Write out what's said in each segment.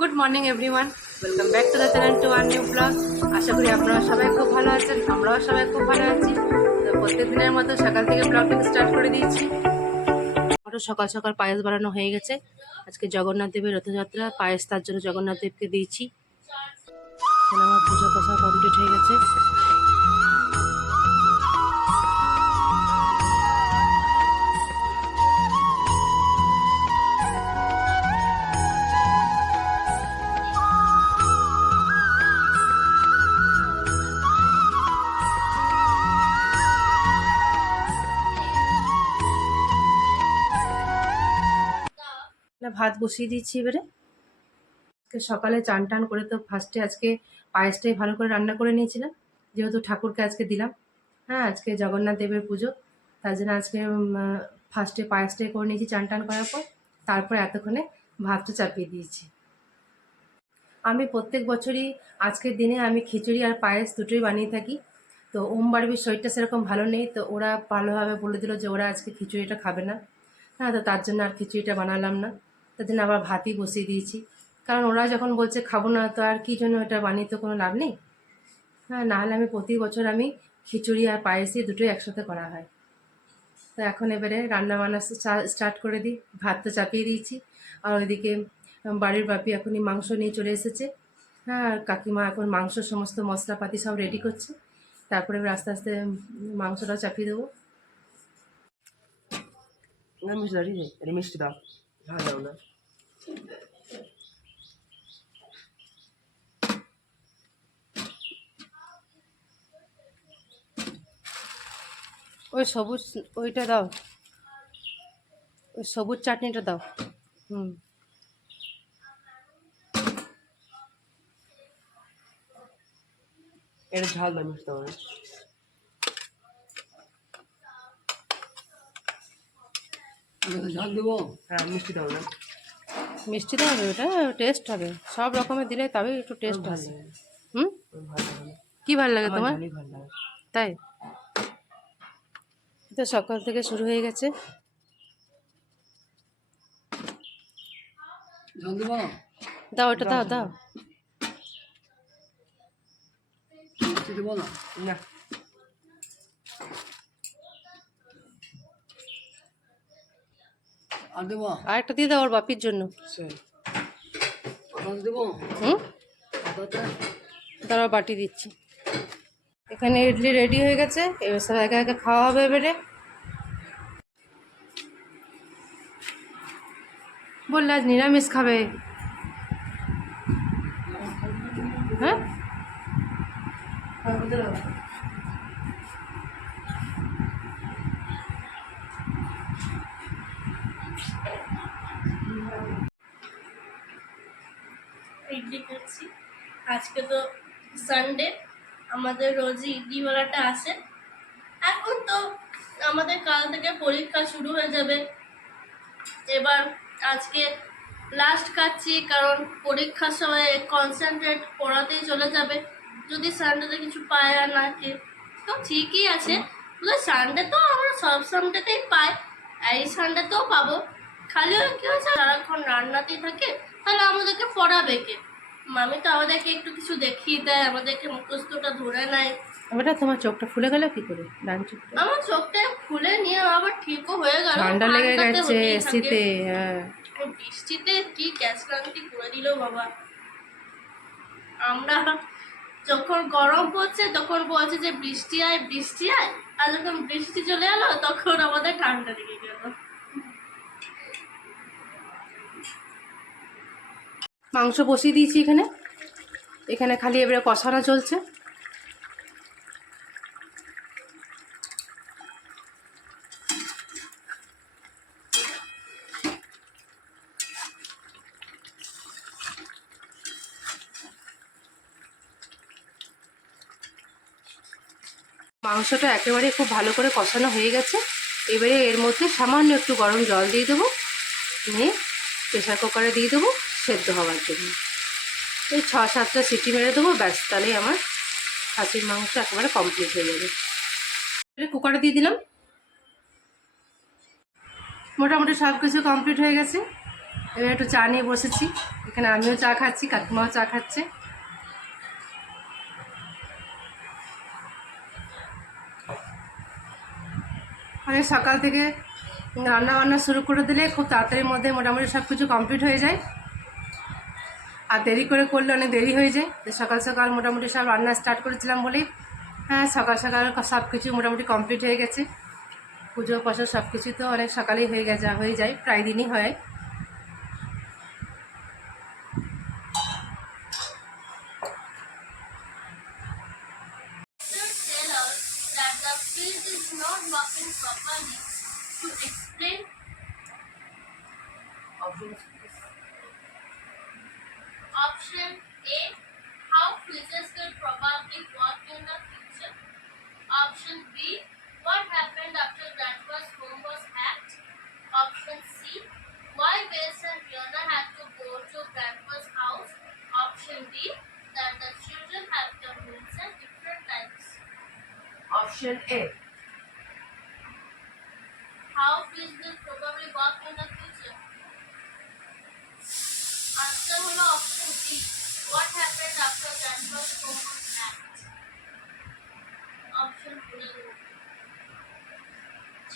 Good morning everyone, welcome back to the channel to our new blog. আশা করি আপনারা সবাই খুব ভালো আছেন, আমরাও সবাই খুব ভালো আছি। তো প্রত্যেক দিনের মতো সকাল থেকে ব্লগটিকে স্টার্ট করে দিয়েছি। আমারও সকাল সকাল পায়েস বানানো হয়ে গেছে। আজকে জগন্নাথ দেবের রথযাত্রা, পায়েস তার জন্য জগন্নাথ দেবকে দিয়েছি। আমার পুজো কষা কমপ্লিট হয়ে গেছে। ভাত বসিয়ে দিচ্ছি এবারে। সকালে চান টান করে তো ফার্স্টে আজকে পায়েসটাই ভালো করে রান্না করে নিয়েছিলাম, যেহেতু ঠাকুরকে আজকে দিলাম। হ্যাঁ, আজকে জগন্নাথ দেবের পুজো, তার জন্য আজকে ফার্স্টে পায়েসটাই করে নিয়েছি চান টান করার পর। তারপর এতক্ষণে ভাতটা চাপিয়ে দিয়েছি। আমি প্রত্যেক বছরই আজকের দিনে আমি খিচুড়ি আর পায়েস দুটোই বানিয়ে থাকি। তো ওম বাড়বির শরীরটা সেরকম ভালো নেই, তো ওরা ভালোভাবে বলে দিল যে ওরা আজকে খিচুড়িটা খাবে না। হ্যাঁ, তো তার জন্য আর খিচুড়িটা বানালাম না, তার জন্য আবার ভাতই বসিয়ে দিয়েছি। কারণ ওরা যখন বলছে খাবো না, তো আর কী জন্য এটা বানিয়ে তো কোনো লাভ নেই। হ্যাঁ, নাহলে আমি প্রতি বছর আমি খিচুড়ি আর পায়েসই দুটোই একসাথে করা হয়। তো এখন এবারে রান্না বান্না স্টার্ট করে দিই। ভাত তো চাপিয়ে দিয়েছি, আর ওইদিকে বাড়ির বাপি এখনই মাংস নিয়ে চলে এসেছে। হ্যাঁ, আর কাকিমা এখন মাংস সমস্ত মশলাপাতি সব রেডি করছে। তারপরে আস্তে আস্তে মাংসটাও চাপিয়ে দেবো। মিষ্টি দাও, ঠিক আছে, এটা মিষ্টি দাও, ঝাল দাও না। ওই সবুজ ওইটা দাও, ওই সবুজ চাটনিটা দাও। হুম, এটা ঝাল দাও, মিষ্টি দাও না। ঝাল দেবো, হ্যাঁ মিষ্টি দাও না। মিষ্টি দেওয়া হবে, ওটা টেস্ট হবে, সব রকমের দিলে তবে একটু টেস্ট ভালো আসে। লাগে, হুম, ভালো লাগে। কী ভালো লাগে আমার তোমার? ঝালই ভালো লাগে। তাই তো সকাল থেকে শুরু হয়ে গেছে। ঝাল দেবো, দাও, ওটা দাও দাও। মিষ্টি দেবো না। না, আর দেবো, আর একটা দিয়ে দাও ওর বাপির জন্য। সরি, আর দেবো। হুম, আদাটা দাঁড়াও বাটি দিচ্ছি। এখানে ইডলি রেডি হয়ে গেছে, এবার সব একা একা খাওয়া হবে এবারে। বললে আজ নিরামিষ খাবে। হ্যাঁ, ইডলি করছি। আজকে তো সানডে, আমাদের রোজই ইডলিওয়ালাটা আসে। এখন তো আমাদের কাল থেকে পরীক্ষা শুরু হয়ে যাবে। এবার আজকে লাস্ট খাচ্ছি, কারণ পরীক্ষার সময় কনসেন্ট্রেট পড়াতেই চলে যাবে। যদি সানডেতে কিছু পায় আর না কে, তো ঠিকই আছে। সানডে তো আমরা সব সানডেতেই পাই, এই সানডেতেও পাবো। খালি ওই কী হয়েছে, সারাক্ষণ রান্নাতেই থাকে, তাহলে আমাদেরকে পড়াবে কে? মামি তো আমাদেরকে একটু কিছু দেখিয়ে দেয়, আমাদেরকে মুখস্থটা ধরে নেয়। এবারে তোমার চোখটা ফুলে গেল কি করে? ডান চোখটা আমার চোখটা খুলে নিয়ে আবার ঠিকও হয়ে গেল। ঠান্ডা লেগে গেছে এসিতে। হ্যাঁ, বৃষ্টিতে কি গ্যাস ক্রান্তি করে দিল বাবা। আমরা যখন গরম পড়ছে তখন বলছে যে বৃষ্টি আয় বৃষ্টি আয়, আর যখন বৃষ্টি চলে এলো তখন আমাদের ঠান্ডা লেগে গেল। মাংস বসিয়ে দিয়েছি এখানে। এখানে খালি এবারে কষানো চলছে। মাংসটা একেবারে খুব ভালো করে কষানো হয়ে গেছে। এবারে এর মধ্যে সামান্য একটু গরম জল দিয়ে দেবো, নিয়ে প্রেশার কুকারে দিয়ে দেবো সেদ্ধ হওয়ার জন্য। এই 6-7টা সিটি মেরে দেবো, ব্যাস, তাহলেই আমার খাসির মাংস একেবারে কমপ্লিট হয়ে যাবে। এবারে কুকারে দিয়ে দিলাম। মোটামুটি সব কিছু কমপ্লিট হয়ে গেছে। এবার একটু চা নিয়ে বসেছি। এখানে আমিও চা খাচ্ছি, কাকিমাও চা খাচ্ছে। মানে সকাল থেকে রান্না বান্না শুরু করে দিলে খুব তাড়াতাড়ির মধ্যে মোটামুটি সব কিছু কমপ্লিট হয়ে যায়, আর দেরি করে করলে অনেক দেরি হয়ে যায়। সকাল সকাল মোটামুটি সব রান্না স্টার্ট করেছিলাম বলেই হ্যাঁ সকাল সকাল সব কিছু মোটামুটি কমপ্লিট হয়ে গেছে। পুজো পাশা সব কিছু তো অনেক সকালেই হয়ে যায়, প্রায় দিনই হয়। Tell us that the fridge is not working properly. To explain, option A, how fridges will probably work in the future. Option B, what happened after grandpa's home was hacked. Option C, why Bess and Fiona had to go to grandpa's house. Option D, that the children have their moods at different times. Option A. How fridge will probably work in the future. Answer হলো option D, what happened after grandpa's home was hacked. Option C,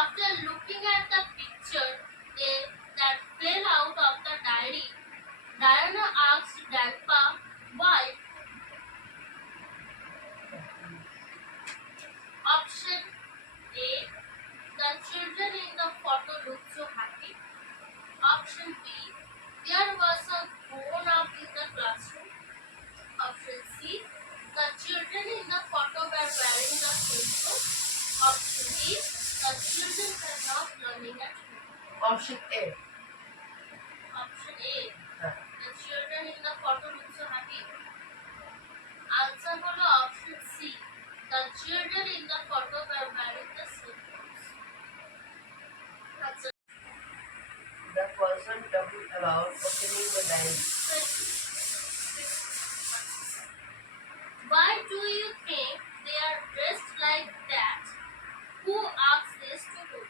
after looking at the picture that fell out of the diary, Diana asked Grandpa why. Option A, the children in the photo looked so happy. Option B, there was a grown-up in the classroom. Option C, the children in the photo were wearing the same clothes. Option D, the children were not learning at home. Option A. Option A, the children in the photo look so happy. Answer হলো option C, the children in the photo were wearing the same clothes. Answer. The person talking about opening the diary. Why do you think they are dressed like that? Who asked this to who?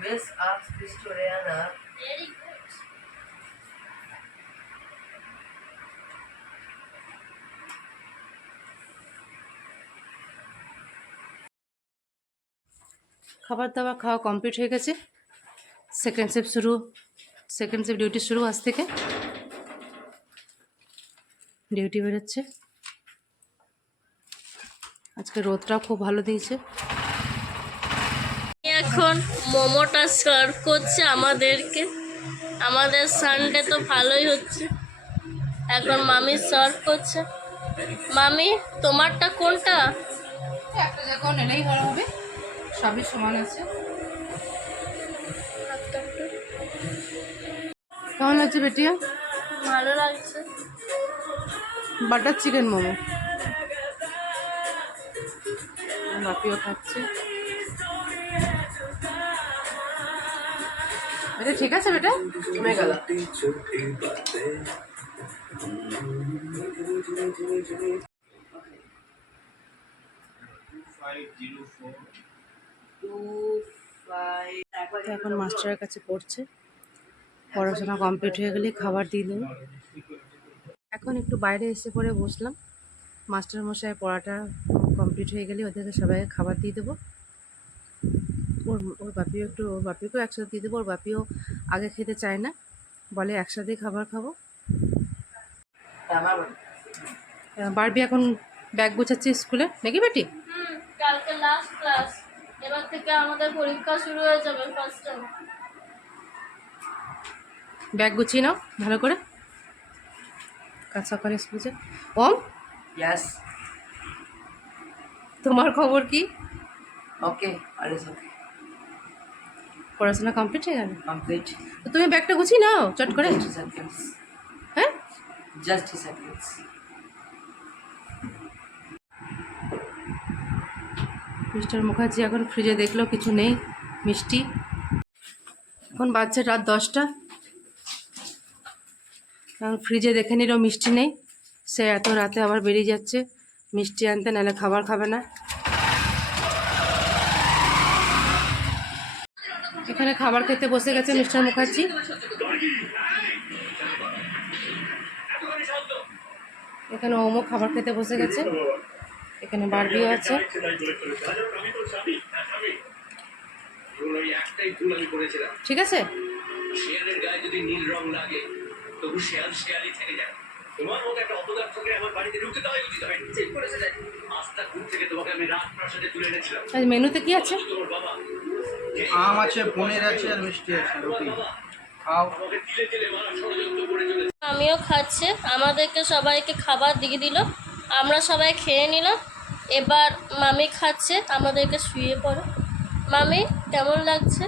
Bess asked this to Rihanna. Very good. খাবার দাবার খাওয়া complete হয়ে গেছে। Second shift duty শুরু আজ থেকে, duty বেরোচ্ছে। আজকে রোদটাও খুব ভালো দিয়েছে। এখন মোমোটা সার্ভ করছে আমাদেরকে। আমাদের সানডে তো ভালোই হচ্ছে। এখন মামি সার্ভ করছে। মামি, তোমারটা কোনটা? একটা জায়গা নিলেই ভালো হবে, সবই সমান আছে। কেমন লাগছে বেটিয়া? ভালো লাগছে। বাটার চিকেন মোমো বাপিও খাচ্ছে। এটা ঠিক আছে বেটা? কমে গেল। তো এখন মাস্টারের কাছে পড়ছে, পড়াশোনা কমপ্লিট হয়ে গেলে খাবার দিয়ে দেবো। এখন একটু বাইরে এসে পড়ে বসলাম, মাস্টার মশাই পড়াটা কমপ্লিট হয়ে গেলে ওদেরকে সবাইকে খাবার দিয়ে দেবো। ওর বাপিকেও একসাথে দিয়ে দেবো। ওর বাপিও আগে খেতে চায় না, বলে একসাথেই খাবার খাবো। বারবি এখন ব্যাগ গোছাচ্ছে স্কুলে, নাকি বেটি? কালকে লাস্ট ক্লাস, এবার থেকে আমাদের পরীক্ষা শুরু হয়ে যাবে ফার্স্ট টাইম। ব্যাগ গুছিয়ে নাও ভালো করে, কাল সকালে স্কুলে। ওম, Yes. তোমার খবর কি? Okay. All is okay. পড়াশোনা কমপ্লিট হয়ে গেল? Complete. তো তুমি ব্যাগটা গুছিয়ে নাও চট করে। Just 2 seconds. হ্যাঁ, Just 2 seconds. মিস্টার মুখার্জি এখন ফ্রিজে দেখলো কিছু নেই মিষ্টি। এখন বাজছে রাত 10টা, এখন ফ্রিজে দেখে নিল মিষ্টি নেই। সে এত রাতে আবার বেরিয়ে যাচ্ছে মিষ্টি আনতে, নাহলে খাবার খাবে না। এখানে খাবার খেতে বসে গেছে মিস্টার মুখার্জি। এখানে ওমো খাবার খেতে বসে গেছে, এখানে বারবিও আছে। ঠিক আছে, শেয়ালের গায়ে যদি নীল রং লাগে তবু শেয়াল শেয়ালই থেকে যায়। তোমার মতো একটা অপদার্থকে আমার বাড়িতে ঢুকতে দেওয়াই উচিত হয়। ঠিক করেছে তাই আস্তা ঘুম থেকে তোমাকে আমি রাজপ্রাসাদে তুলে এনেছিলাম। আজ মেনুতে কি আছে? তোমার বাবা আম আছে, পনির আছে আর মিষ্টি আছে, রুটি খাও। আমাকে তিলে তিলে মারা ষড়যন্ত্র করে চলেছে। আমিও খাচ্ছে, আমাদেরকে সবাইকে খাবার দিয়ে দিল, আমরা সবাই খেয়ে নিলাম। এবার মামি খাচ্ছে, আমাদেরকে শুয়ে পড়ো। মামি কেমন লাগছে?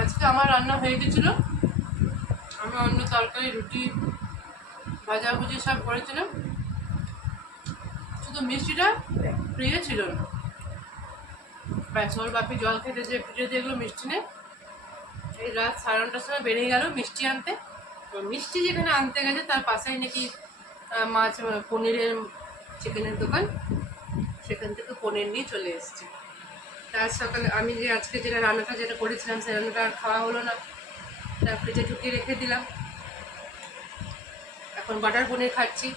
আজকে আমার রান্না হয়ে গেছিল, আমি অন্য তরকারি, রুটি, ভাজাভুজি সব করেছিলাম, শুধু মিষ্টিটা প্রিয় ছিল না। ব্যাস, ওর বাপি জল খেতে যে ফ্রিজে দিয়ে এগুলো মিষ্টি নেই, এই রাত 9:30টার সময় বেরিয়ে গেল মিষ্টি আনতে। তো মিষ্টি যেখানে আনতে গেছে তার পাশেই নাকি মাছ, পনিরের, চিকেনের দোকান, সেখান থেকে পনির নিয়ে চলে এসেছে। তার সকালে আমি যে আজকে যেটা রান্নাটা যেটা করেছিলাম সেই রান্নাটা আর খাওয়া হলো না, তার ফ্রিজে ঢুকিয়ে রেখে দিলাম। এখন বাটার পনির খাচ্ছি।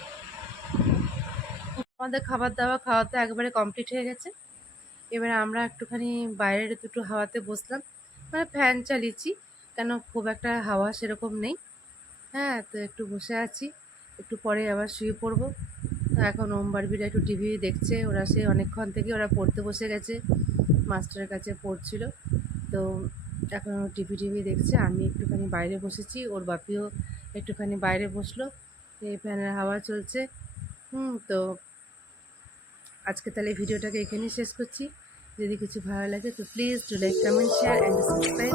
আমাদের খাবার দাওয়া খাওয়াতে একবারে কমপ্লিট হয়ে গেছে। এবারে আমরা একটুখানি বাইরের দুটো হাওয়াতে বসলাম, মানে ফ্যান চালিয়েছি, কেন খুব একটা হাওয়া সেরকম নেই। হ্যাঁ, তো একটু বসে আছি, একটু পরে আবার শুয়ে পড়বো। তো এখন ওম বারবিরা একটু টিভি দেখছে, ওরা সে অনেকক্ষণ থেকে ওরা পড়তে বসে গেছে, মাস্টারের কাছে পড়ছিল। তো এখন টিভি দেখছে, আমি একটুখানি বাইরে বসেছি, ওর বাপিও একটুখানি বাইরে বসলো, এই ফ্যানের হাওয়া চলছে। তো আজকে তাহলে ভিডিওটাকে এখানেই শেষ করছি। যদি কিছু ভালো লাগে তো please do like, comment, share and subscribe.